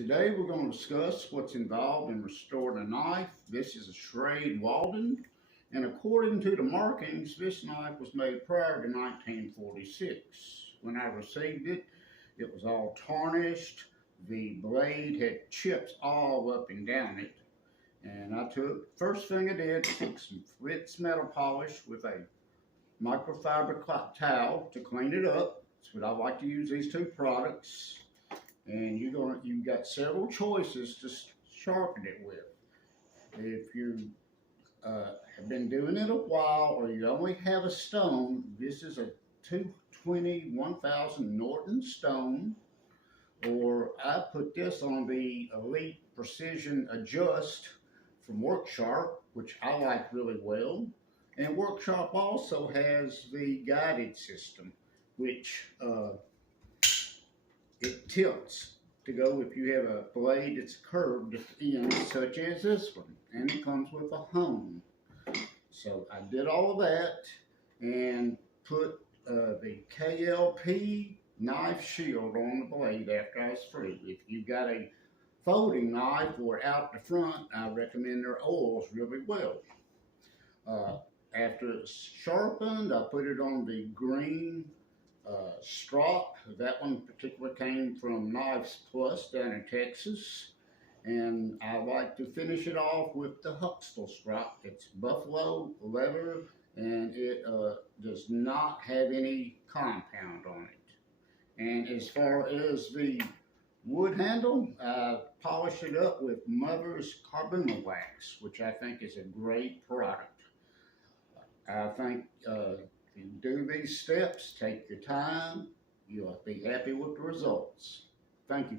Today we're going to discuss what's involved in restoring a knife. This is a Schrade Walden, and according to the markings, this knife was made prior to 1946. When I received it, it was all tarnished. The blade had chips all up and down it. And first thing I did, took some Fritz metal polish with a microfiber towel to clean it up. That's what I like to use these two products. And you've got several choices to sharpen it with. If you have been doing it a while or you only have a stone, this is a 220 1000 Norton stone, or I put this on the Elite Precision Adjust from Worksharp, which I like really well. And Worksharp also has the guided system, which it tilts to go if you have a blade that's curved at the end, such as this one, and it comes with a hone. So I did all of that and put the KLP knife shield on the blade after I was through. If you've got a folding knife or out the front, I recommend their oils really well. After it's sharpened, I put it on the green strop. That one in particular came from Knives Plus down in Texas. And I like to finish it off with the Huxtable strop. It's buffalo leather, and it does not have any compound on it. And as far as the wood handle, I polished it up with Mother's Carbon Wax, which I think is a great product. I think if you do these steps, take your time, you'll be happy with the results. Thank you.